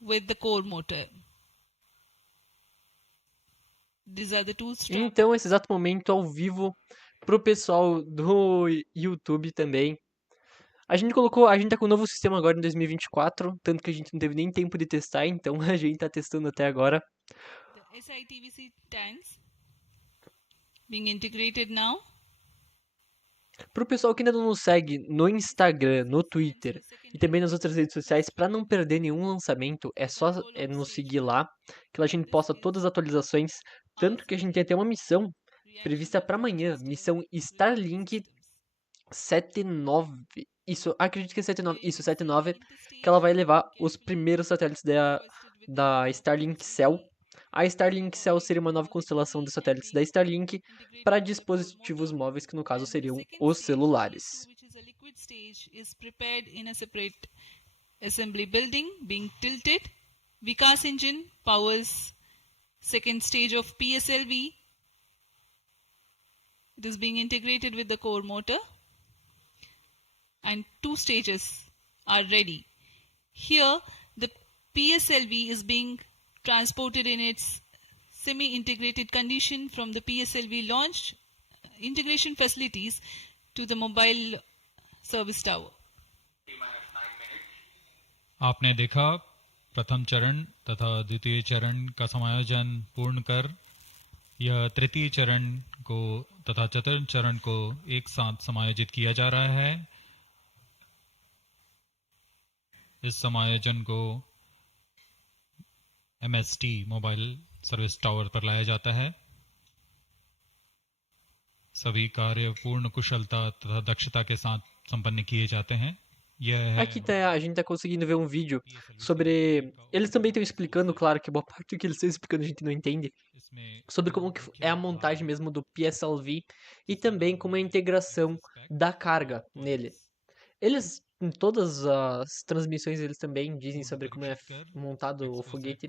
with the core motor. These are the two straps. Então, esse exato momento ao vivo pro pessoal do YouTube também. A gente tá com um novo sistema agora em 2024, tanto que a gente não teve nem tempo de testar, então a gente tá testando até agora. The SITVC tanks being integrated now. Pro pessoal que ainda não nos segue no Instagram, no Twitter e também nas outras redes sociais, para não perder nenhum lançamento, é só nos seguir lá, que lá a gente posta todas as atualizações, tanto que a gente tem até uma missão prevista para amanhã, missão Starlink 79. Isso, acredito que é 79. Isso, 79, que ela vai levar os primeiros satélites da Starlink Cell. A Starlink Cell seria uma nova constelação de satélites da Starlink para dispositivos móveis, que no caso seriam os celulares. Assembly building being tilted. Vikas engine powers second stage of PSLV. It is being integrated with the core motor. And two stages are ready. Here, the PSLV is being transported in its semi-integrated condition from the PSLV launch integration facilities to the mobile service tower. आपने देखा प्रथम चरण तथा द्वितीय चरण का समायोजन पूर्ण कर यह तृतीय चरण को तथा चतुर्थ चरण को एक साथ समायोजित किया जा रहा है। इस समायोजन को MST मोबाइल सर्विस टावर पर लाया जाता है। सभी कार्य पूर्ण कुशलता तथा दक्षता के साथ संपन्न किए जाते हैं। Aqui a gente tá conseguindo ver um vídeo sobre... Eles também estão explicando, claro que boa parte do que eles estão explicando a gente não entende, sobre como que é a montagem mesmo do PSLV e também como é a integração da carga nele. Eles, em todas as transmissões, eles também dizem sobre como é montado o foguete.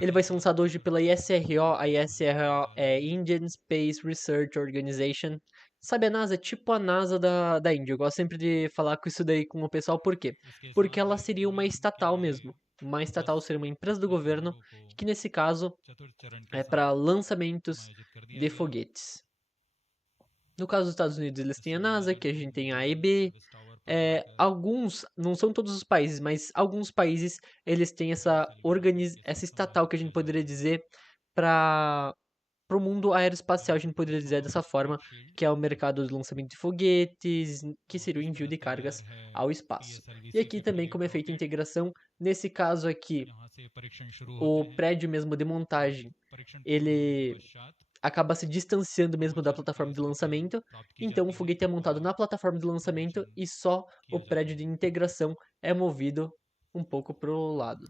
Ele vai ser lançado hoje pela ISRO. A ISRO é Indian Space Research Organization. Sabe a NASA? É tipo a NASA da Índia. Eu gosto sempre de falar com isso daí com o pessoal. Por quê? Porque ela seria uma estatal mesmo. Uma estatal seria uma empresa do governo, que nesse caso é para lançamentos de foguetes. No caso dos Estados Unidos, eles têm a NASA, que a gente tem a EB. Alguns, não são todos os países, mas alguns países, eles têm essa estatal que a gente poderia dizer para o mundo aeroespacial, a gente poderia dizer dessa forma, que é o mercado de lançamento de foguetes, que seria o envio de cargas ao espaço. E aqui também como é feita a integração, nesse caso aqui, o prédio mesmo de montagem, ele acaba se distanciando mesmo da plataforma de lançamento, então o foguete é montado na plataforma de lançamento e só o prédio de integração é movido um pouco para o lado.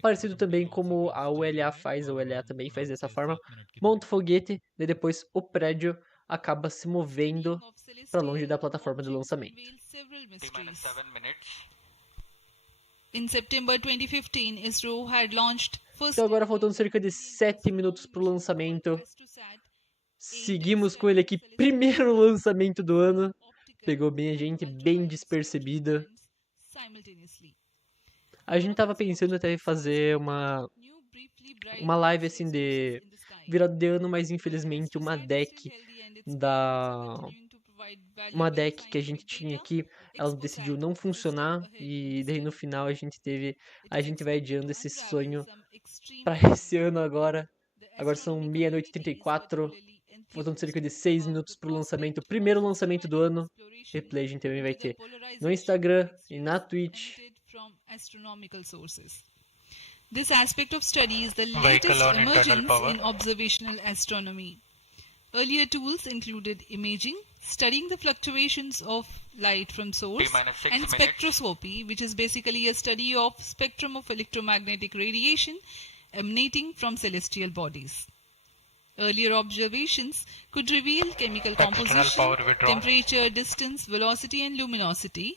Parecido também como a ULA faz, a ULA também faz dessa forma, monta o foguete e depois o prédio acaba se movendo para longe da plataforma de lançamento. In September 2015, ISRO had launched Então agora faltando cerca de 7 minutos para o lançamento. Seguimos com ele aqui, primeiro lançamento do ano. Pegou bem a gente, bem despercebida. A gente tava pensando até em fazer uma live assim de virada de ano, mas infelizmente uma deck que a gente tinha aqui, ela decidiu não funcionar e daí no final a gente vai adiando esse sonho para esse ano agora. Agora são 00:34, faltando cerca de 6 minutos pro lançamento, primeiro lançamento do ano. Replay a gente também vai ter no Instagram e na Twitch. This aspect of study is the latest emergence in observational astronomy. Earlier tools included imaging, studying the fluctuations of light from source, and spectroscopy, which is basically a study of spectrum of electromagnetic radiation emanating from celestial bodies. Earlier observations could reveal chemical composition, temperature, distance, velocity, and luminosity.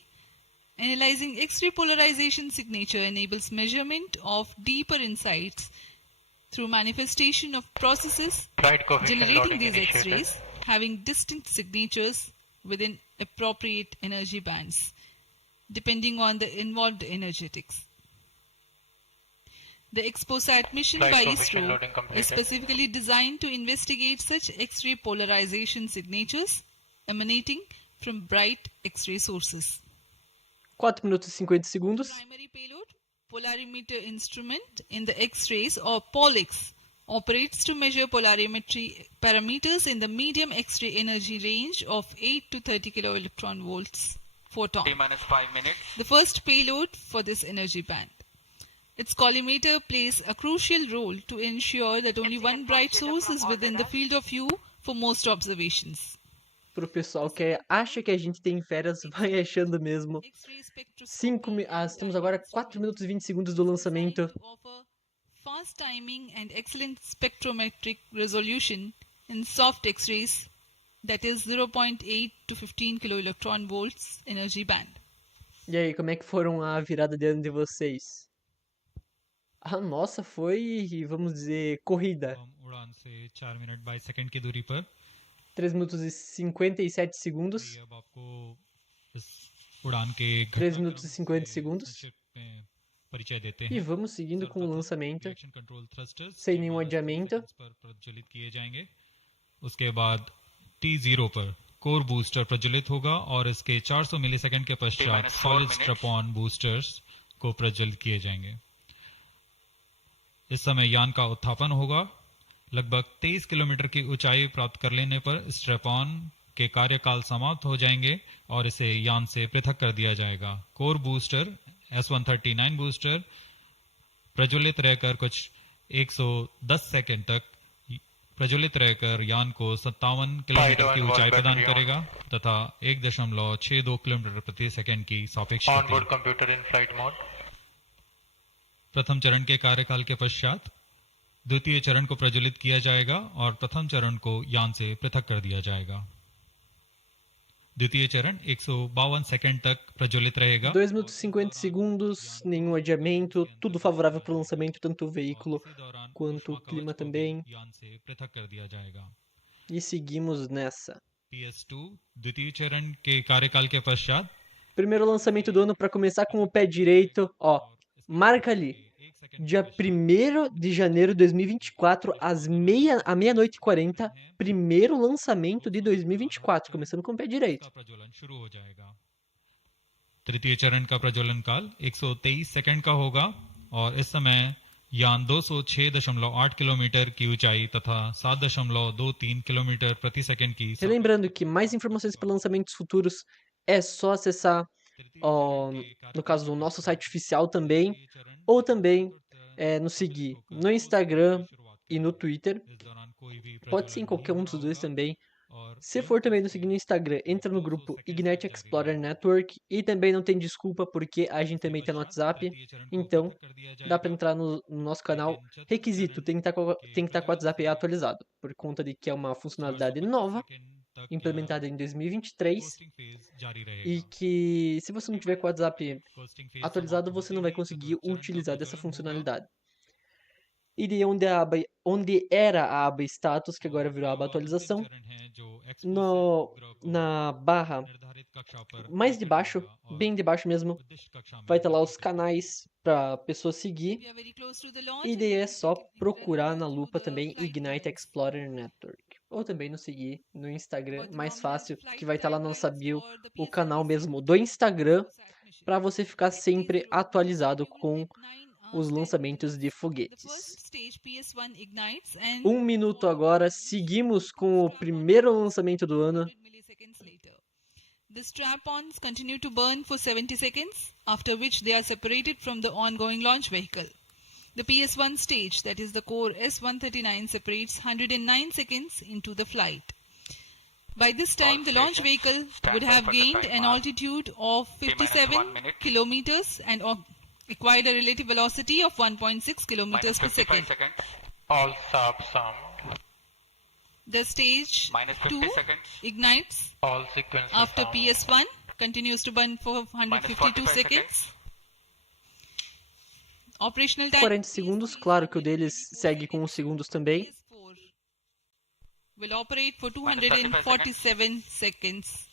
Analyzing X-ray polarization signature enables measurement of deeper insights through manifestation of processes generating these X-rays, having distinct signatures within appropriate energy bands. depending on the involved energetics. The XPoSat mission by ISRO is specifically designed to investigate such X-ray polarization signatures emanating from bright X-ray sources. 4 minutos e 50 segundos. Primary payload, polarimeter instrument in the X-rays or POLIX, operates to measure polarimetry parameters in the medium X-ray energy range of 8 to 30 kiloelectron volts photon. T-5 minutes. The first payload for this energy band. Its collimator plays a crucial role to ensure that only one bright source is within the field of view for most observations. Pro pessoal que acha que a gente tem férias, vai achando mesmo. Temos agora 4 minutos e 20 segundos do lançamento. Fast timing and excellent spectrometric resolution in soft X-rays, that is 0.8 to 15 kiloelectron volts energy band. E aí, como é que foram a virada de ano de vocês? A nossa foi, vamos dizer, corrida. उड़ान से 4 minute 22 second की दूरी पर 3 minutos e 57 segundos. अब आपको इस उड़ान के 3 minutos e 50 segundos. संक्षिप्त में परिचय देते E हैं vamos seguindo com o lançamento, reaction control thrusters sem nenhum adiamento. पर प्रज्वलित किए जाएंगे उसके बाद T0 पर कोर बूस्टर प्रज्वलित होगा और इसके 400 मिलीसेकंड के पश्चात सॉलिड स्ट्रैप-ऑन बूस्टर्स को प्रज्वलित किए जाएंगे। इस समय यान का उत्थापन होगा। लगभग 23 किलोमीटर की ऊंचाई प्राप्त कर लेने पर स्ट्रैप-ऑन के कार्यकाल समाप्त हो जाएंगे और इसे यान से पृथक कर दिया जाएगा। कोर बूस्टर S139 बूस्टर प्रज्वलित रहकर कुछ 110 सेकंड तक प्रज्वलित रहकर यान को 57 किलोमीटर की ऊंचाई प्रदान करेगा तथा 1.62 किलोमीटर प्रति सेकंड की सापेक्ष Onboard computer in flight mode. प्रथम चरण के कार्यकाल के पश्चात द्वितीय चरण को प्रज्वलित किया जाएगा और प्रथम चरण को यान से पृथक कर दिया जाएगा। द्वितीय चरण 152 सेकंड तक प्रज्वलित रहेगा। 2 minutos e 50 segundos, nenhum adiamento, tudo favorável para o lançamento, tanto o veículo quanto o clima também. यान से पृथक कर दिया जाएगा। E seguimos nessa. PS2 द्वितीय चरण के कार्यकाल के पश्चात Primeiro lançamento do ano para começar com o pé direito, ó, marca ali. Dia 1º de janeiro de 2024, às meia-noite e 40, primeiro lançamento de 2024, começando com o pé direito. का प्रज्वलन शुरू हो जाएगा। तृतीय चरण का प्रज्वलन काल 123 सेकंड का होगा और इस समय यान 206.8 किलोमीटर की ऊंचाई तथा 7.23 किलोमीटर प्रति सेकंड की Relembrando que mais informações para lançamentos futuros é só acessar, ó, no caso, o nosso site oficial também, ou também nos seguir no Instagram e no Twitter. Pode ser em qualquer um dos dois também. Se for também nos seguir no Instagram, entra no grupo Ignite Explorer Network e também não tem desculpa porque a gente também tá no WhatsApp, então dá para entrar no nosso canal. Requisito, tem que estar com o WhatsApp atualizado, por conta de que é uma funcionalidade nova, implementada em 2023, e que se você não tiver com o WhatsApp atualizado, você não vai conseguir utilizar dessa funcionalidade. E de onde era a aba status, que agora virou a aba atualização, na barra mais de baixo, bem de baixo mesmo, vai estar lá os canais para a pessoa seguir. E daí é só procurar na lupa também Ignite Explorer Network. Ou também nos seguir no Instagram, mais fácil, que vai estar lá na nossa bio, o canal mesmo do Instagram, para você ficar sempre atualizado com os lançamentos de foguetes. 1 minuto agora, seguimos com o primeiro lançamento do ano. The strap-ons continue to burn for 70 seconds, after which they are separated from the ongoing launch vehicle. The PS1 stage, that is the core S139, separates 109 seconds into the flight. By this time, the launch vehicle would have gained an altitude of 57 kilometers and acquired a relative velocity of 1.6 kilometers per second. All subs sum. The stage Minus 50 2 seconds. ignites All sequences after sum. PS1, continues to burn for 152 45 seconds. Operational time 40 segundos, claro que o deles segue com os segundos também. PS4 will operate for 247 seconds.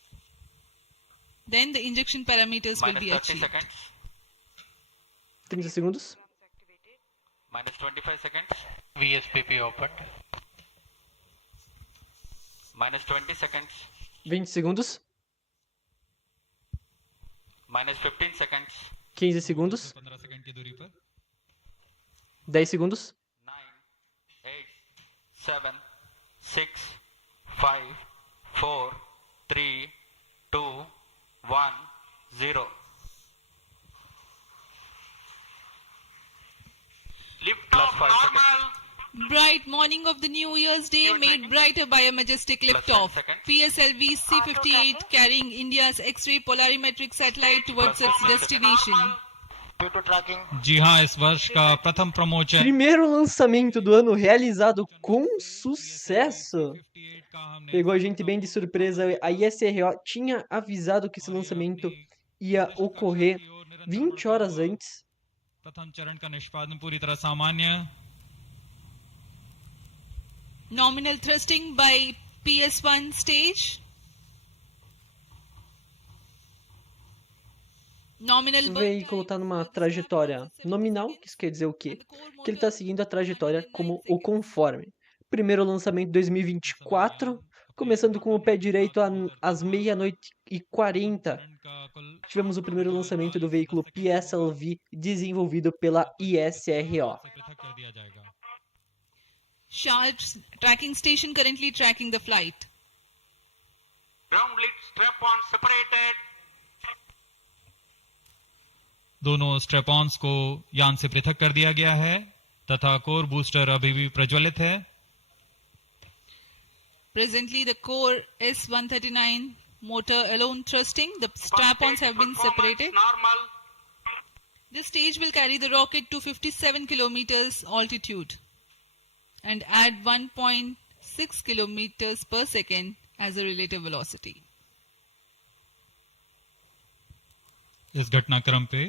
then the injection parameters will Minus be 30 achieved. seconds. 30 segundos. Minus 25 seconds. VSPP opened. Minus 20 seconds. 20 segundos. Minus 15 seconds. 15 segundos. 15 second की दूरी पर 10 segundos. 9, 8, 7, 6, 5, 4, 3, 2, 1, 0. Lift Plus off 5 normal. Bright morning of the New Year's Day made brighter by a majestic Plus 10 liftoff. seconds. PSLV-C58 carrying India's X-ray polarimetric satellite towards its destination. due to tracking. जी हाँ इस वर्ष का प्रथम प्रमोचन Primeiro lançamento do ano realizado com sucesso. 58 का हमने Pegou a gente bem de surpresa. A ISRO tinha avisado que esse lançamento ia ocorrer 20 horas antes. प्रथम चरण का निष्पादन पूरी तरह सामान्य Nominal thrusting by PS1 stage. Nominal O burn veículo está numa trajetória nominal, que isso quer dizer o quê? Que ele está seguindo a trajetória como o conforme. Primeiro lançamento 2024, começando com o pé direito às meia-noite e 40. चरण का कुल Tivemos o primeiro lançamento do veículo PSLV desenvolvido pela ISRO. से पृथक कर दिया जाएगा Sharp tracking station currently tracking the flight. Ground lead strap-on separated. दोनों स्ट्रेपॉन्स को यान से पृथक कर दिया गया है तथा कोर बूस्टर अभी भी प्रज्वलित है Presently, the core S139 motor alone thrusting. The strap-ons have been separated. Normal. This stage will carry the rocket to 57 kilometers altitude and add 1.6 kilometers per second as a relative velocity. इस घटनाक्रम पे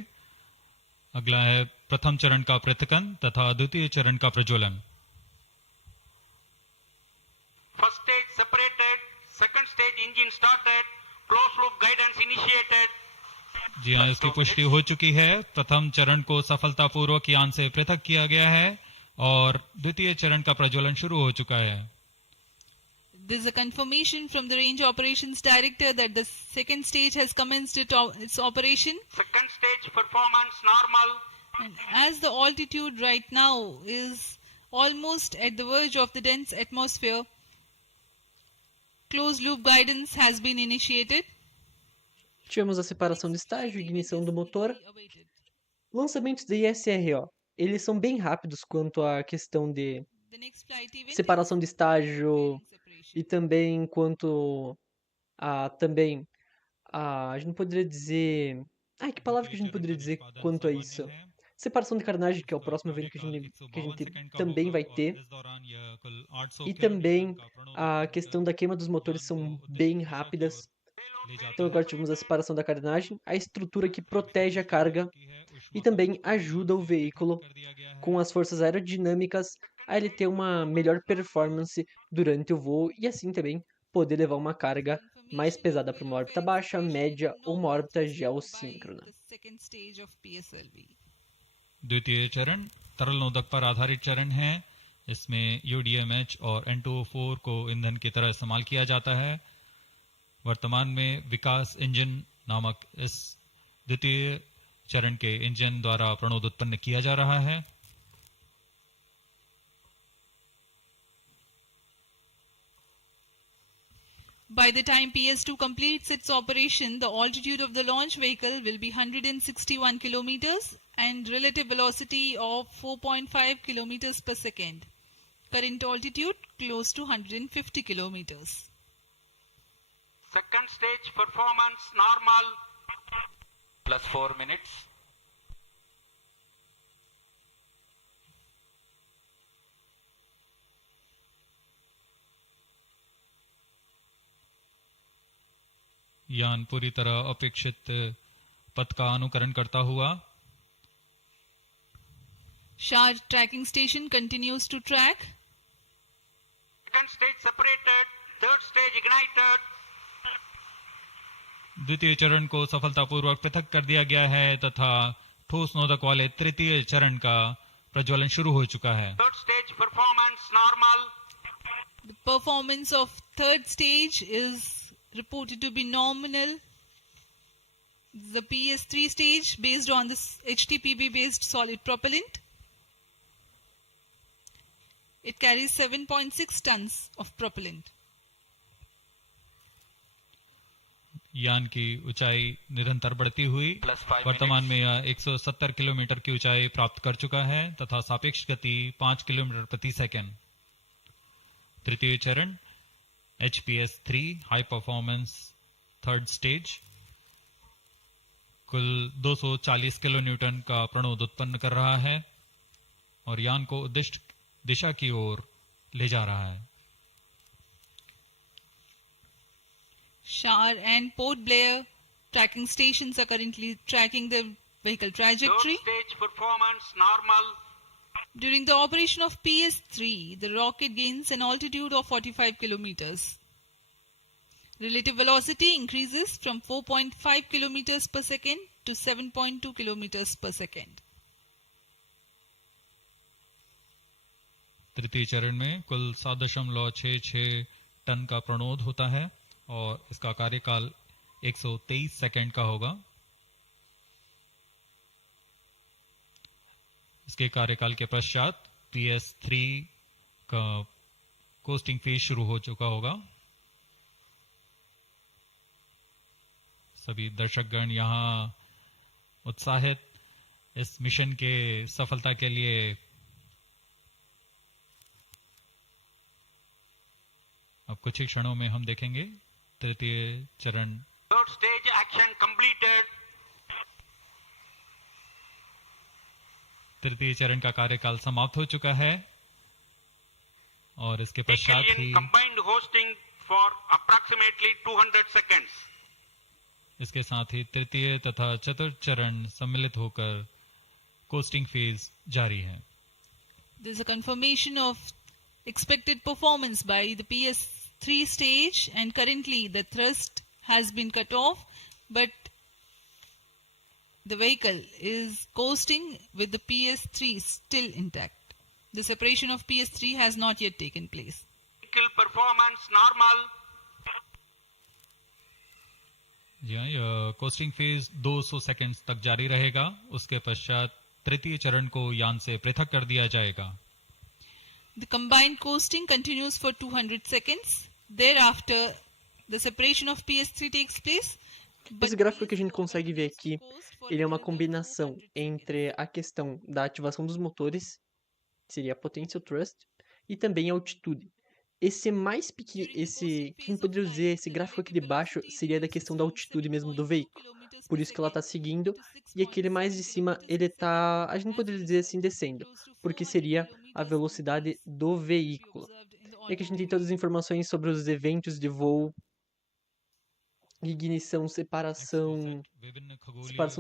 अगला है प्रथम चरण का पृथकन तथा द्वितीय चरण का प्रज्वलन First stage separated. Second stage engine started. Closed loop guidance initiated. जी हाँ इसकी पुष्टि हो चुकी है प्रथम चरण को सफलतापूर्वक यान से पृथक किया गया है और द्वितीय चरण का प्रज्वलन शुरू हो चुका है This is a confirmation from the Range Operations Director that the second stage has commenced its operation. Second stage performance normal. And as the altitude right now is almost at the verge of the dense atmosphere, closed loop guidance has been initiated. Tivemos a separação de estágio e ignição do motor. Lançamentos da ISRO, eles são bem rápidos quanto à questão de The next flight event separação de estágio is separation. e também quanto a gente não poderia dizer... Ai, que palavra que a gente poderia dizer quanto a isso? Separação de carenagem, que é o próximo evento que a gente também vai ter. E também a questão da queima dos motores são bem rápidas. Então agora tivemos a separação da carenagem, a estrutura que protege a carga e também ajuda o veículo com as forças aerodinâmicas a ele ter uma melhor performance durante o voo e assim também poder levar uma carga mais pesada para uma órbita baixa, média ou uma órbita geossíncrona. The second stage of PSLV. द्वितीय चरण तरल नोदक पर आधारित चरण है इसमें यूडीएमएच और N2O4 को ईंधन की तरह इस्तेमाल किया जाता है वर्तमान में विकास इंजन नामक इस द्वितीय चरण के इंजन द्वारा प्रणोद उत्पन्न किया जा रहा है By the time PS2 completes its operation, the altitude of the launch vehicle will be 161 kilometers and relative velocity of 4.5 kilometers per second. Current altitude close to 150 kilometers. Second stage performance normal. Plus 4 minutes. यान पूरी तरह अपेक्षित पथ का अनुकरण करता हुआ Shah tracking station continues to track. Second stage separated. Third stage ignited. द्वितीय चरण को सफलतापूर्वक पृथक कर दिया गया है तथा ठोस नोदक वाले तृतीय चरण का प्रज्वलन शुरू हो चुका है। Third stage performance normal. The performance of third stage is reported to be nominal. The PS3 stage based on this HTPB based solid propellant. It carries 7.6 tons of propellant. यान की ऊंचाई निरंतर बढ़ती हुई +5 वर्तमान में यह 170 किलोमीटर की ऊंचाई प्राप्त कर चुका है तथा सापेक्ष गति 5 किलोमीटर प्रति सेकंड। तृतीय चरण HPS3 high performance third stage कुल 240 किलो न्यूटन का प्रणोद उत्पन्न कर रहा है और यान को उद्दिष्ट दिशा की ओर ले जा रहा है। Shar and Port Blair tracking stations are currently tracking the vehicle trajectory. Third stage performance normal. During the operation of PS3, the rocket gains an altitude of 45 kilometers. Relative velocity increases from 4.5 kilometers per second to 7.2 kilometers per second. तृतीय चरण में कुल 7.66 ton का प्रणोद होता है और इसका कार्यकाल 123 सेकंड का होगा। इसके कार्यकाल के पश्चात PS3 का कोस्टिंग फेज शुरू हो चुका होगा। सभी दर्शकगण यहाँ उत्साहित इस मिशन के सफलता के लिए अब कुछ ही क्षणों में हम देखेंगे तृतीय चरण। Third stage action completed. तृतीय चरण का कार्यकाल समाप्त हो चुका है और इसके पश्चात Taken he in combined hosting for approximately 200 seconds. इसके साथ ही तृतीय तथा चतुर्थ चरण सम्मिलित होकर कोस्टिंग फेज जारी है। There is a confirmation of expected performance by the PS3 stage, and currently the thrust has been cut off, but the vehicle is coasting with the PS3 still intact. The separation of PS3 has not yet taken place. Vehicle performance normal. जी हाँ, यह costing phase 200 seconds तक जारी रहेगा। उसके पश्चात तृतीय चरण को यान से पृथक कर दिया जाएगा। The combined coasting continues for 200 seconds. Thereafter, the separation of PS3 takes place. Esse gráfico que a gente consegue ver aqui, ele é uma combinação entre a questão da ativação dos motores, que seria a potential thrust, e também a altitude. Esse mais pequeno, quem poderia dizer, esse gráfico aqui de baixo seria da questão da altitude mesmo do veículo. Por isso que ela tá seguindo, e aquele mais de cima, ele tá, a gente poderia dizer assim, descendo, porque seria a velocidade do veículo. E aqui a gente tem todas as informações sobre os eventos de voo, ignição, separação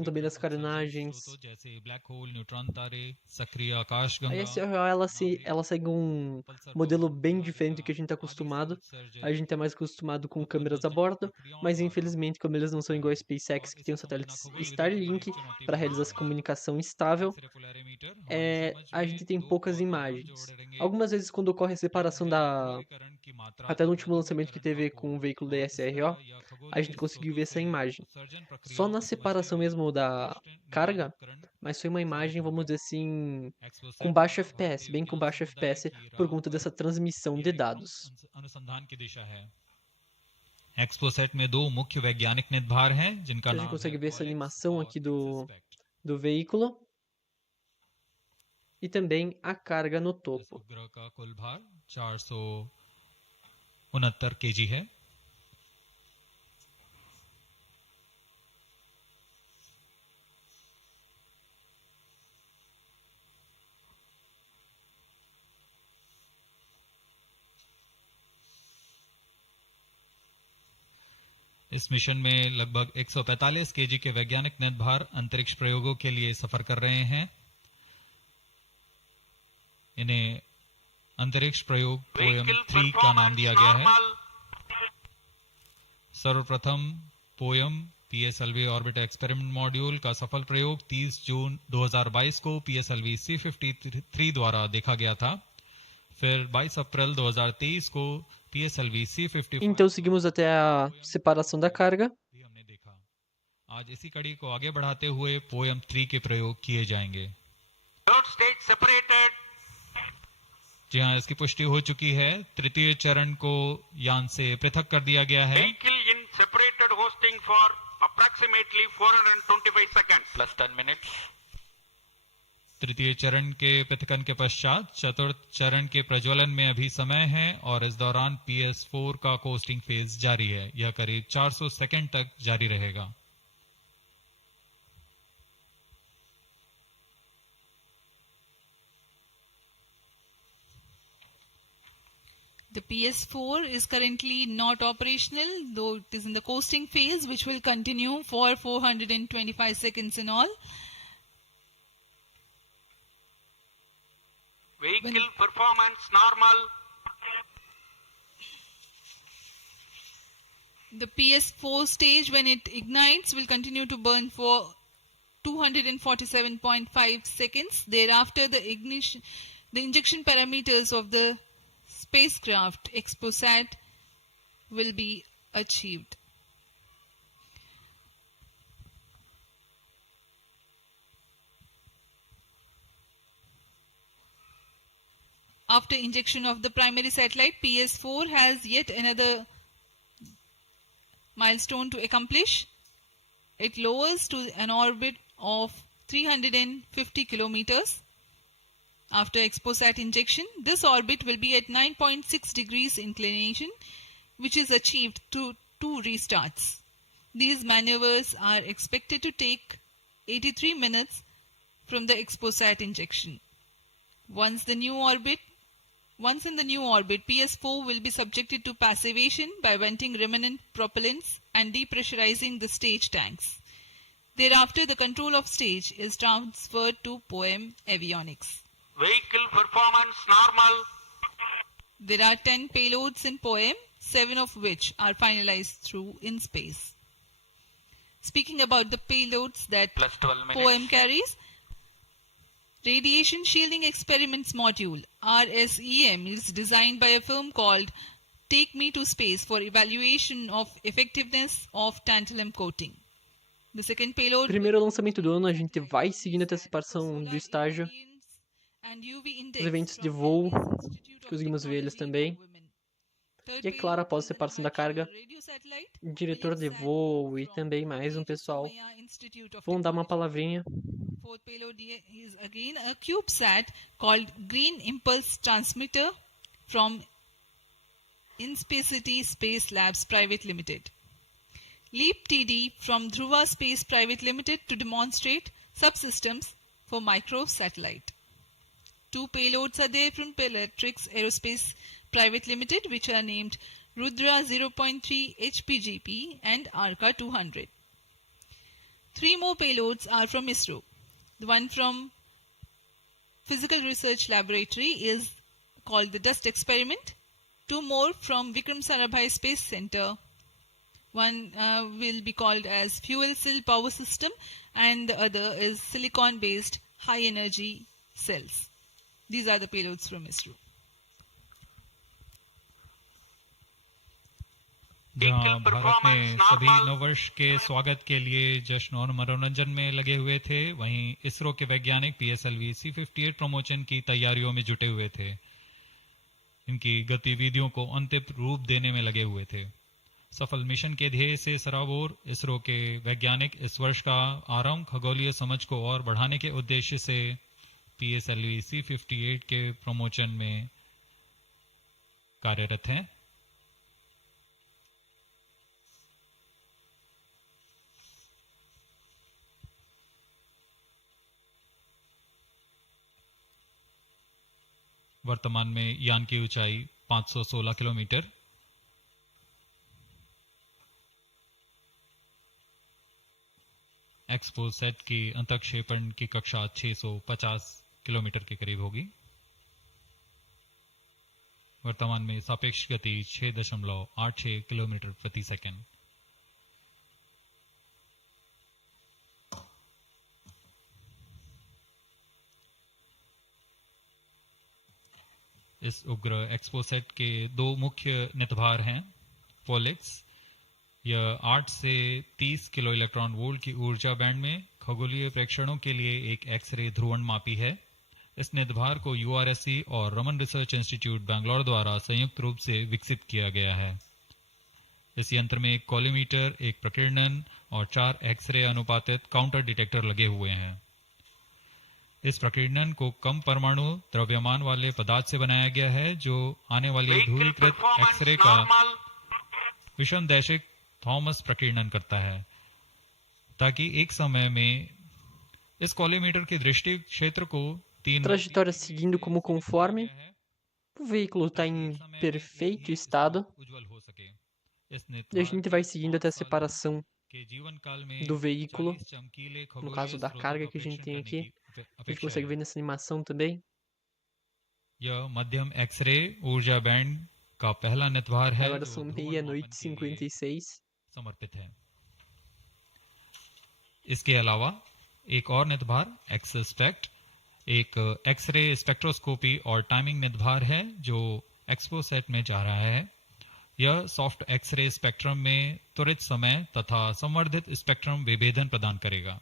também das carenagens. A SRO ela segue um modelo bem diferente do que a gente está acostumado. A gente é mais acostumado com câmeras a bordo, mas infelizmente, como eles não são igual a SpaceX, que tem os satélites Starlink para realizar essa comunicação estável, a gente tem poucas imagens. Algumas vezes, quando ocorre a separação até no último lançamento que teve com o veículo da SRO, a gente conseguiu ver essa imagem. Só na separação mesmo da carga, mas foi uma imagem, vamos dizer assim, com baixo FPS, bem com baixo FPS, por conta dessa transmissão de dados. XPoSat में दो मुख्य वैज्ञानिक निर्धार हैं जिनका A gente consegue ver essa animação aqui do veículo e também a carga no topo. उपग्रह का कुल भार 469 kg है। इस मिशन में लगभग 145 केजी के वैज्ञानिक निर्धार अंतरिक्ष प्रयोगों के लिए सफर कर रहे हैं। इन्हें अंतरिक्ष प्रयोग OM3 का नाम दिया गया है। सर्वप्रथम poem PSLV orbit experiment module का सफल प्रयोग 30 जून 2022 को PSLV-C53 द्वारा देखा गया था। फिर 22 अप्रैल 2023 को PSLV-C55 Então seguimos até a separação da carga. भी हमने देखा। आज इसी कड़ी को आगे बढ़ाते हुए पोयम 3 के प्रयोग किए जाएंगे। Third stage separated. जी हाँ, इसकी पुष्टि हो चुकी है। तृतीय चरण को यान से पृथक कर दिया गया है। Vehicle in separated hosting for approximately 425 seconds. Plus 10 minutes. तृतीय चरण के पृथकन के पश्चात चतुर्थ चरण के प्रज्वलन में अभी समय है और इस दौरान PS4 का कोस्टिंग फेज जारी है। यह करीब 400 सेकंड तक जारी रहेगा। The PS4 is currently not operational, though it is in the coasting phase, which will continue for 425 seconds in all. Vehicle performance normal. The PS4 stage, when it ignites, will continue to burn for 247.5 seconds. Thereafter, the injection parameters of the spacecraft XPoSat will be achieved. After injection of the primary satellite, PS4 has yet another milestone to accomplish. It lowers to an orbit of 350 kilometers. After XPoSat injection, this orbit will be at 9.6 degrees inclination, which is achieved through 2 restarts. These maneuvers are expected to take 83 minutes from the XPoSat injection. Once in the new orbit, PS4 will be subjected to passivation by venting remnant propellants and depressurizing the stage tanks. Thereafter, the control of stage is transferred to POEM avionics. Vehicle performance normal. There are 10 payloads in POEM, 7 of which are finalized through in space. Speaking about the payloads that Plus 12 minutes. POEM carries, Radiation Shielding Experiments Module RSEM is designed by a firm called Take Me to Space for evaluation of effectiveness of tantalum coating. The second payload Primeiro lançamento do ano, a gente vai seguindo até a separação do estágio. Os eventos de voo, conseguimos ver eles também. E é claro, após a separação da carga, diretor de voo e também mais um pessoal vão dar uma palavrinha. Fourth payload is again a CubeSat called Green Impulse Transmitter from Inspacity Space Labs Private Limited. LEAP TD from Dhruva Space Private Limited to demonstrate subsystems for microsatellite. 2 payloads are there from Peletrix Aerospace Private Limited, which are named Rudra 0.3 HPGP and Arca 200. 3 more payloads are from ISRO. The one from Physical Research Laboratory is called the Dust Experiment. 2 more from Vikram Sarabhai Space Center. One will be called as Fuel Cell Power System and the other is Silicon Based High Energy Cells. These are the payloads from ISRO. जहाँ भारत में सभी नववर्ष के स्वागत के लिए जश्न और मनोरंजन में लगे हुए थे, वहीं इसरो के वैज्ञानिक PSLV-C58 प्रमोशन की तैयारियों में जुटे हुए थे। इनकी गतिविधियों को अंतिम रूप देने में लगे हुए थे। सफल मिशन के ध्येय से सराबोर इसरो के वैज्ञानिक इस वर्ष का आरंभ खगोलीय समझ को और बढ़ाने के उद्देश्य से PSLV-C58 के प्रमोशन में कार्यरत हैं। वर्तमान में यान की ऊंचाई 516 किलोमीटर, एक्सपोसैट की अंतक्षेपण की कक्षा 650 किलोमीटर के करीब होगी। वर्तमान में सापेक्ष गति 6.86 किलोमीटर प्रति सेकंड। इस उपग्रह एक्सपोसेट के दो मुख्य नितभार हैं। फोलिक्स, यह 8 से 30 किलो इलेक्ट्रॉन वोल्ट की ऊर्जा बैंड में खगोलीय प्रेक्षणों के लिए एक एक्सरे ध्रुवणमापी है। इस नितभार को यूआरएससी और रमन रिसर्च इंस्टीट्यूट बैंगलोर द्वारा संयुक्त रूप से विकसित किया गया है। इस यंत्र में एक कॉलीमीटर, एक प्रकीर्णन और 4 एक्सरे अनुपातित काउंटर डिटेक्टर लगे हुए हैं। इस प्रकीर्णन को कम परमाणु द्रव्यमान वाले पदार्थ से बनाया गया है, जो आने वाली Vehicle ध्रुवीकृत performance एक्सरे का normal. विषमदैशिक थॉमस प्रकीर्णन करता है, ताकि एक समय में इस कॉलीमीटर के दृष्टि क्षेत्र को 3 Trajetória seguindo como conforme. O veículo está em perfeito estado. उज्जवल हो सके। इस E a नितभार gente के vai seguindo até a 5 सालों separação के जीवन काल में do veículo. 40 चमकीले No खगोलीय caso da स्रोतों carga का que a gente परीक्षण tem करने aqui. की A gente अपेक्षा consegue है। ver nessa animação também. यह मध्यम एक्सरे ऊर्जा बैंड का पहला नितभार है Agora जो são ध्रुवण meia-noite मापन e के लिए 56. समर्पित है। इसके अलावा एक और नितभार एक्सस्पेक्ट एक एक्सरे स्पेक्ट्रोस्कोपी और टाइमिंग नितभार है जो एक्सपोसेट में जा रहा है। यह सॉफ्ट एक्सरे स्पेक्ट्रम में त्वरित समय तथा संवर्धित स्पेक्ट्रम विभेदन प्रदान करेगा।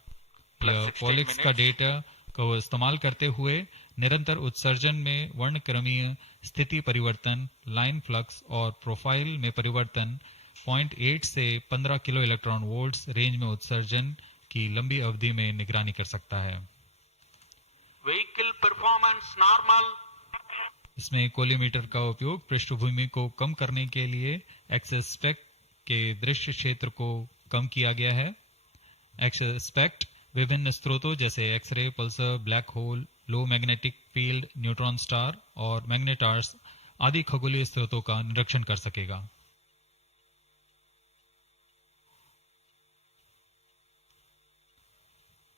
यह 16 पॉलिक्स का minutes. डेटा को इस्तेमाल करते हुए निरंतर उत्सर्जन में वर्णक्रमीय स्थिति परिवर्तन, लाइन फ्लक्स और प्रोफाइल में परिवर्तन 0.8 से 15 किलो इलेक्ट्रॉन वोल्ट्स रेंज में उत्सर्जन की लंबी अवधि में निगरानी कर सकता है। Vehicle performance normal. इसमें कोलीमीटर का उपयोग पृष्ठभूमि को कम करने के लिए एक्सस्पेक्ट के दृश्य क्षेत्र को कम किया गया है। एक्सस्पेक्ट विभिन्न स्रोतों जैसे एक्सरे, पल्सर, ब्लैक होल, लो मैग्नेटिक फील्ड, न्यूट्रॉन स्टार और मैग्नेटार्स आदि खगोलीय स्रोतों का निरीक्षण कर सकेगा।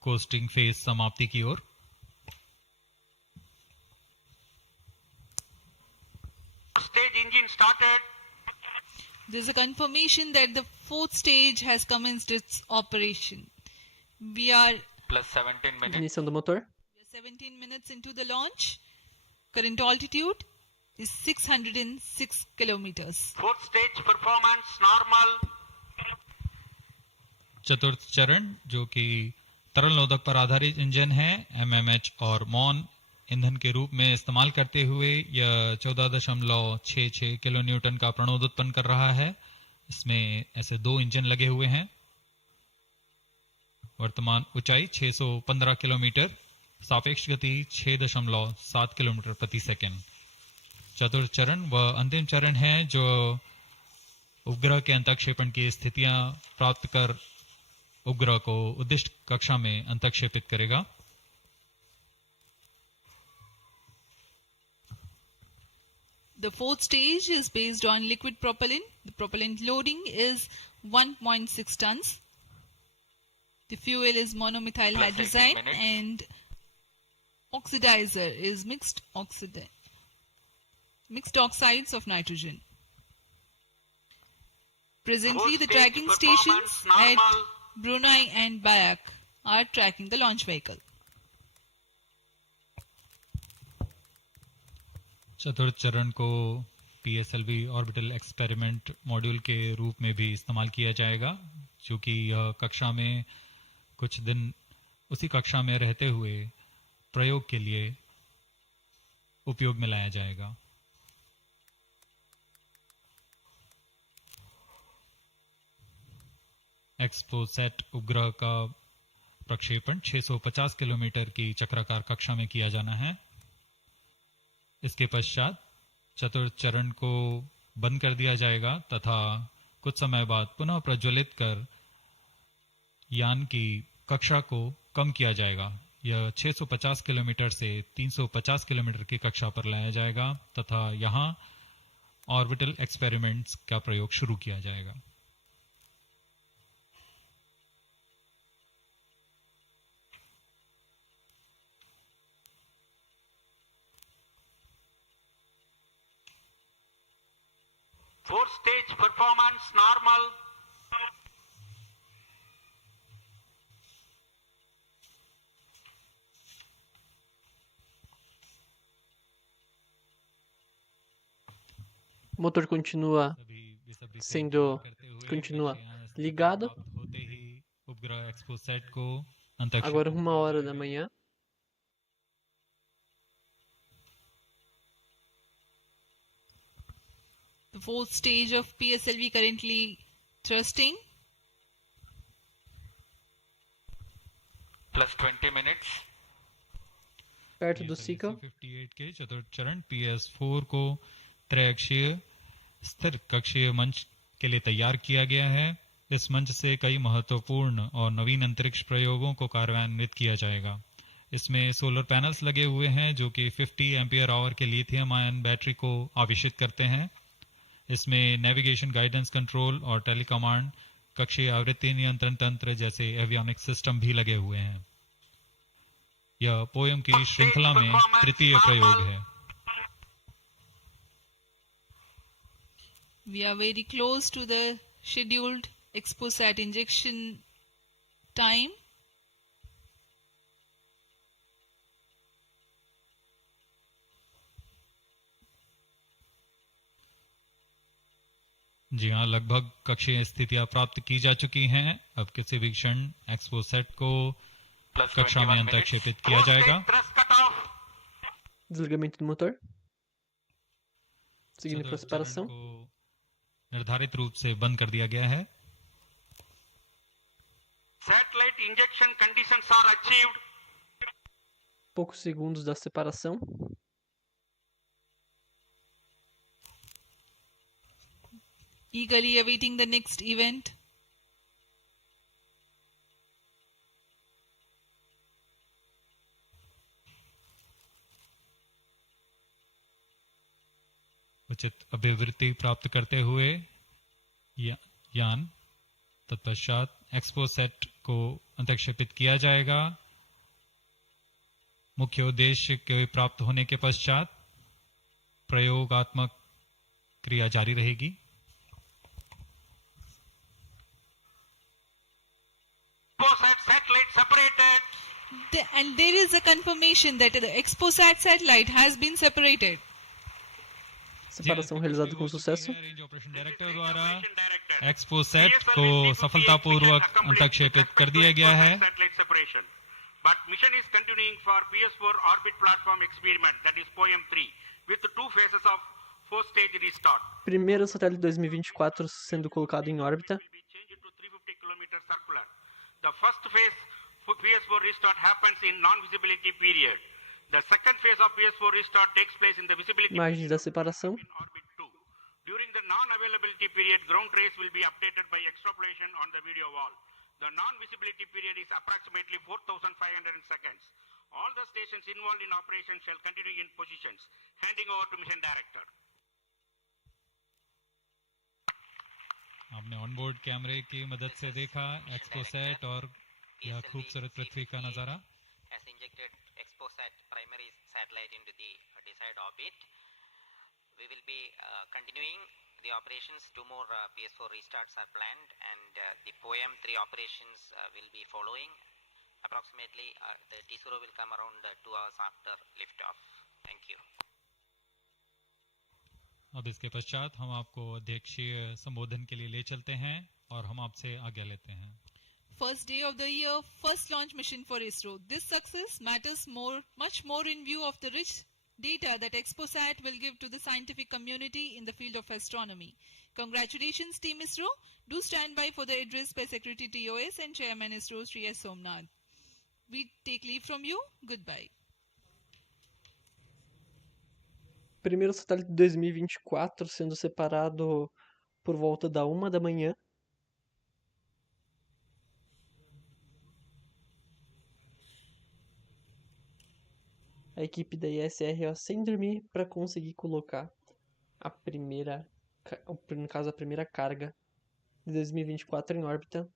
कोस्टिंग फेज समाप्ति की ओर। Stage engine started. There's a confirmation that the fourth stage has commenced its operation. We are Plus 17 minutes. Ignição do motor. 17 minutes into the launch. Current altitude is 606 kilometers. Fourth stage performance normal. चतुर्थ चरण जो कि तरल नोदक पर आधारित engine है, MMH और मॉन ईंधन के रूप में इस्तेमाल करते हुए यह 14.66 किलो न्यूटन का प्रणोद उत्पन्न कर रहा है। इसमें ऐसे 2 इंजन लगे हुए हैं। वर्तमान ऊंचाई 615 किलोमीटर, सापेक्ष गति 6.7 किलोमीटर प्रति सेकंड। चतुर्थ चरण वह अंतिम चरण है जो उपग्रह के अंतःक्षेपण की स्थितियां प्राप्त कर उपग्रह को उद्दिष्ट कक्षा में अंतःक्षेपित करेगा। The fourth stage is based on liquid propellant. The propellant loading is 1.6 tons. The fuel is monomethyl Plus 18 hydrazine minutes. and oxidizer is mixed oxides of nitrogen. Presently, the Fourth tracking stage stations performance at normal. Brunei and Bayak are tracking the launch vehicle. चतुर्थ चरण को PSLV orbital experiment module के रूप में भी इस्तेमाल किया जाएगा, जो कि यह कक्षा में कुछ दिन उसी कक्षा में रहते हुए प्रयोग के लिए उपयोग में लाया जाएगा। एक्सपोसेट उपग्रह का प्रक्षेपण 650 किलोमीटर की चक्राकार कक्षा में किया जाना है। इसके पश्चात चतुर्थ चरण को बंद कर दिया जाएगा तथा कुछ समय बाद पुनः प्रज्वलित कर यान की कक्षा को कम किया जाएगा। यह 650 किलोमीटर से 350 किलोमीटर की कक्षा पर लाया जाएगा तथा यहाँ ऑर्बिटल एक्सपेरिमेंट्स का प्रयोग शुरू किया जाएगा। Fourth stage performance normal. O motor continua sendo ligado. Agora 1h da manhã. The fourth stage of PSLV currently thrusting. Plus 20 minutes. Perto do ciclo. FELIZ-C58 के चतुर्थ चरण PS4 को त्रैअक्षीय स्थिर कक्षीय मंच के लिए तैयार किया गया है। इस मंच से कई महत्वपूर्ण और नवीन अंतरिक्ष प्रयोगों को कार्यान्वित किया जाएगा। इसमें सोलर पैनल्स लगे हुए हैं जो कि 50 एम्पियर आवर के लिथियम आयन बैटरी को आवेशित करते हैं। इसमें नेविगेशन गाइडेंस कंट्रोल और टेलीकमांड कक्षीय आवृत्ति नियंत्रण तंत्र जैसे एवियोनिक्स सिस्टम भी लगे हुए हैं। यह पोएम की श्रृंखला में तृतीय प्रयोग है। We are very close to the scheduled XPoSat injection time. जी हाँ, लगभग कक्षीय स्थितियां प्राप्त की जा चुकी हैं। अब किसी भी क्षण XPoSat को कक्षा में अंतरक्षेपित किया जाएगा। Desligamento do motor. Seguindo para a separação. निर्धारित रूप से बंद कर दिया गया है। Satellite injection conditions are achieved. Poucos segundos da separação. Eagerly awaiting the next event. उचित अभिवृत्ति प्राप्त करते हुए यान तत्पश्चात XPoSat को अंतरक्षेपित किया जाएगा। मुख्य उद्देश्य के प्राप्त होने के पश्चात प्रयोगात्मक क्रिया जारी रहेगी। XPoSat satellite separated. And there is a confirmation that the XPoSat satellite has been separated. Separação realizada com sucesso. Range operation director द्वारा XPoSat को सफलतापूर्वक अंतरक्षेपित कर दिया गया है। Satellite separation. But mission is continuing for PS4 orbit platform experiment, that is POEM 3, with 2 phases of 4-stage restart. Primeiro satélite 2024 sendo colocado em órbita. Will be changed to 350 km circular. The first phase for PS4 restart happens in non-visibility period. The second phase of PS4 restart takes place in the visibility Imagens da separação. in orbit 2. During the non-availability period, ground trace will be updated by extrapolation on the video wall. The non-visibility period is approximately 4,500 seconds. All the stations involved in operation shall continue in positions. Handing over to mission director. आपने onboard कैमरे की मदद से देखा XPoSat और यह खूबसूरत पृथ्वी का नजारा। Has injected XPoSat primary satellite into the desired orbit. We will be continuing the operations. 2 more PS4 restarts are planned, and the POEM 3 operations will be following. Approximately the T0 will come around 2 hours after liftoff. Thank you. अब इसके पश्चात हम आपको अध्यक्षीय संबोधन के लिए ले चलते हैं और हम आपसे आज्ञा लेते हैं। First day of the year, first launch mission for ISRO. This success matters much more in view of the rich data that XPoSat will give to the scientific community in the field of astronomy. Congratulations, Team ISRO. Do stand by for the address by Secretary TOS and Chairman ISRO, Sri S. Somnath. We take leave from you. Goodbye. Primeiro satélite 2024 sendo separado por volta da 1 da manhã. A equipe da ISRO sem dormir para conseguir colocar a primeira, no caso a primeira carga de 2024 em órbita.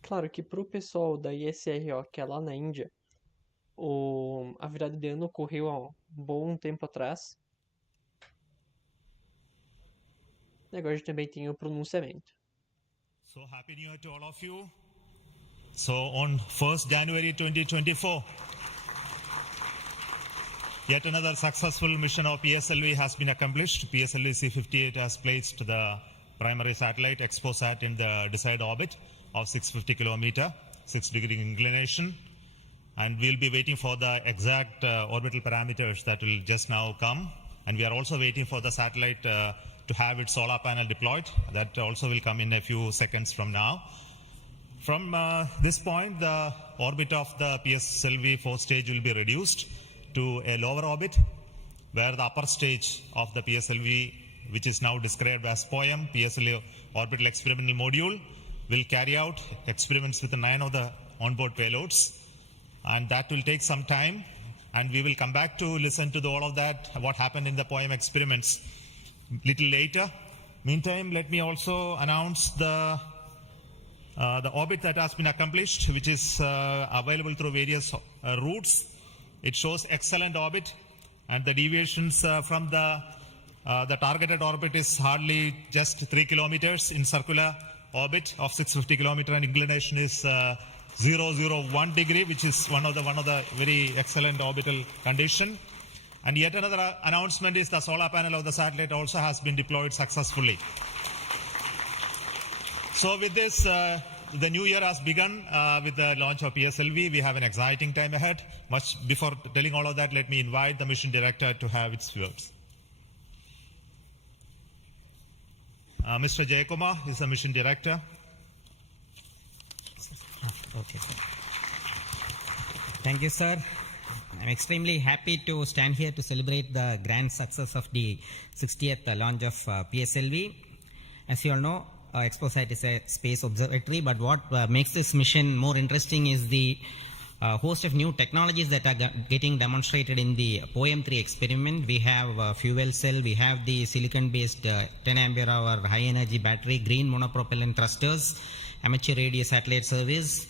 Claro que para o pessoal da ISRO, que é lá na Índia, a virada de ano ocorreu há um bom tempo atrás. E agora a gente também tem o pronunciamento. So happy New Year to all of you. So on 1st January 2024, Yet another successful mission of PSLV has been accomplished. PSLV-C58 has placed the primary satellite XPoSat in the desired orbit of 650 kilometer, 6-degree inclination. And we'll be waiting for the exact orbital parameters that will just now come. And we are also waiting for the satellite to have its solar panel deployed. That also will come in a few seconds from now. From this point, the orbit of the PSLV 4th stage will be reduced to a lower orbit, where the upper stage of the PSLV, which is now described as POEM, PSLV Orbital Experimental Module, will carry out experiments with 9 of the onboard payloads. And that will take some time, and we will come back to listen to all of that, what happened in the POEM experiments little later. Meantime, let me also announce the orbit that has been accomplished, which is available through various routes. It shows excellent orbit, and the deviations from the targeted orbit is hardly just 3 kilometers in circular orbit of 650 kilometer, and inclination is 001 degree, which is one of the very excellent orbital condition. And yet another announcement is the solar panel of the satellite also has been deployed successfully. So with this, the new year has begun with the launch of PSLV. We have an exciting time ahead. Much before telling all of that, let me invite the mission director to have its words. Mr. Jayakumar is the mission director. Okay. Thank you, sir. I'm extremely happy to stand here to celebrate the grand success of the 60th launch of PSLV. As you all know, XPoSat is a space observatory, but what makes this mission more interesting is the host of new technologies that are getting demonstrated in the POEM-3 experiment. We have fuel cell, we have the silicon-based 10 ampere hour high energy battery, green monopropellant thrusters, amateur radio satellite service,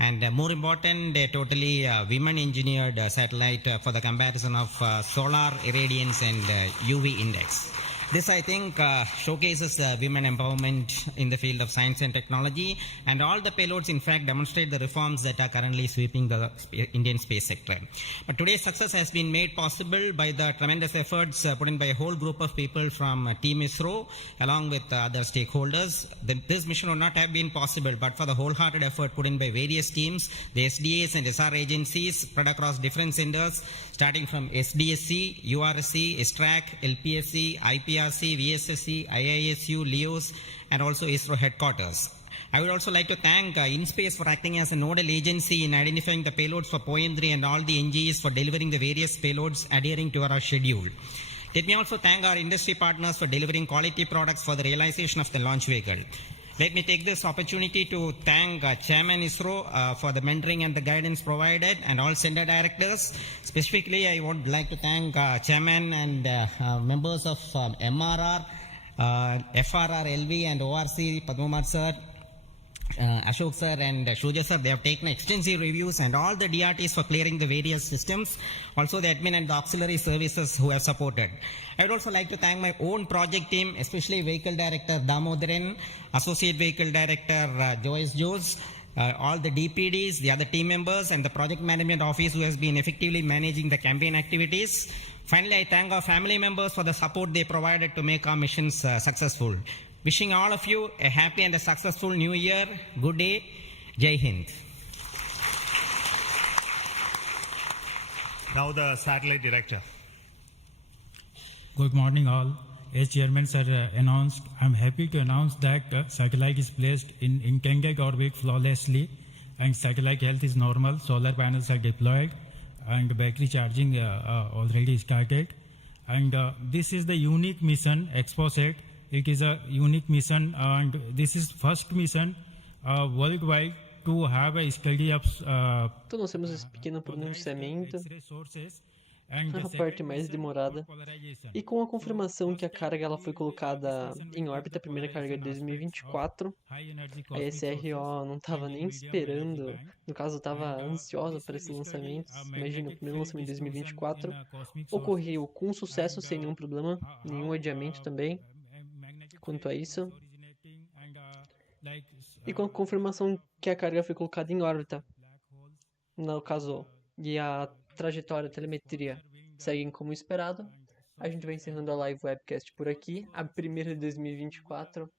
and more important, a totally women-engineered satellite for the comparison of solar irradiance and UV index. This, I think, showcases women empowerment in the field of science and technology, and all the payloads, in fact, demonstrate the reforms that are currently sweeping the Indian space sector. But today's success has been made possible by the tremendous efforts put in by a whole group of people from Team ISRO, along with other stakeholders. This mission would not have been possible but for the wholehearted effort put in by various teams, the SDAs and SR agencies spread across different centers, starting from SDSC, URSC, STRAC, LPSC, IPRC, VSSC, IISU, LEOS, and also ISRO headquarters. I would also like to thank InSpace for acting as a nodal agency in identifying the payloads for POEM-3 and all the NGEs for delivering the various payloads adhering to our schedule. Let me also thank our industry partners for delivering quality products for the realization of the launch vehicle. Let me take this opportunity to thank Chairman ISRO for the mentoring and the guidance provided, and all center directors. Specifically, I would like to thank Chairman and members of MRR, FRR, LV, and ORC, Padmamar sir, Ashok sir and Shuja sir. They have taken extensive reviews, and all the DRTs for clearing the various systems, also the admin and the auxiliary services who have supported. I would also like to thank my own project team, especially Vehicle Director Damodaran, Associate Vehicle Director Joyce Jose, all the DPDs, the other team members, and the Project Management Office who has been effectively managing the campaign activities. Finally, I thank our family members for the support they provided to make our missions successful. Wishing all of you a happy and a successful new year. Good day. Jai Hind. Now the satellite director. Good morning all. As Chairman sir announced, I am happy to announce that satellite is placed in intended orbit flawlessly, and satellite health is normal. Solar panels are deployed and battery charging already started. And this is the unique mission, XPoSat. It is a unique mission, and this is first mission worldwide to have a study of Então nós temos esse pequeno pronunciamento, X-ray sources a parte mais demorada, e com a confirmação que a carga ela foi colocada em órbita, a primeira carga de 2024, a SRO não estava nem esperando, no caso estava ansiosa para esse lançamento. Imagina, o primeiro lançamento de 2024 ocorreu com sucesso, sem nenhum problema, nenhum adiamento também quanto a isso, e com a confirmação que a carga foi colocada em órbita, no caso, e a trajetória, a telemetria seguem como esperado. A gente vai encerrando a live webcast por aqui, a primeira de 2024.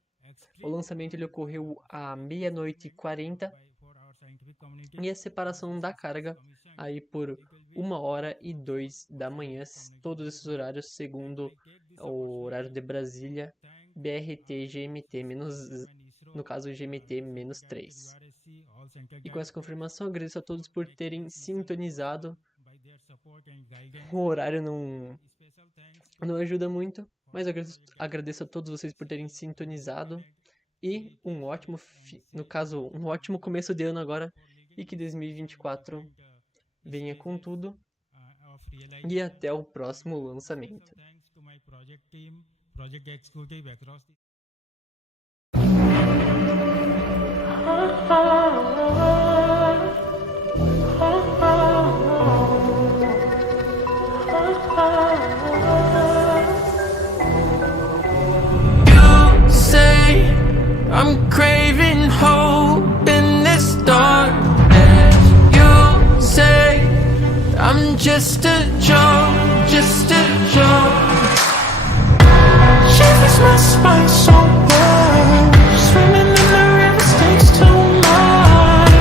O lançamento ele ocorreu à 00:40 e a separação da carga aí por 1h02 da manhã, todos esses horários segundo o horário de Brasília, BRT, GMT, no caso GMT-3. E com essa confirmação, agradeço a todos por terem sintonizado. O horário não ajuda muito, mas agradeço a todos vocês por terem sintonizado. E um ótimo começo de ano agora. E que 2024 venha com tudo. E até o próximo lançamento. You say I'm craving hope in this darkness. You say I'm just a joke, just a joke. Shivers my spine so bad. Swimming in the river takes too much.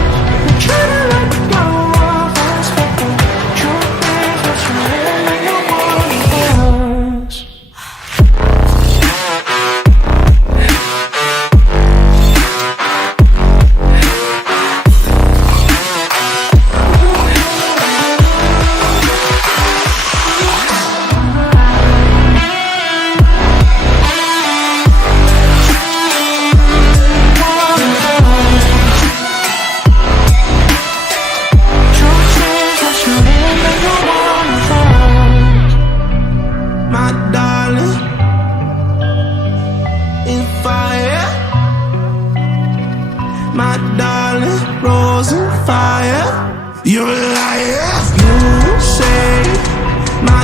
I'm trying to let go of us, but the truth is what's really your one of us. My darling, in fire. My darling, rose in fire. You're a liar. You say my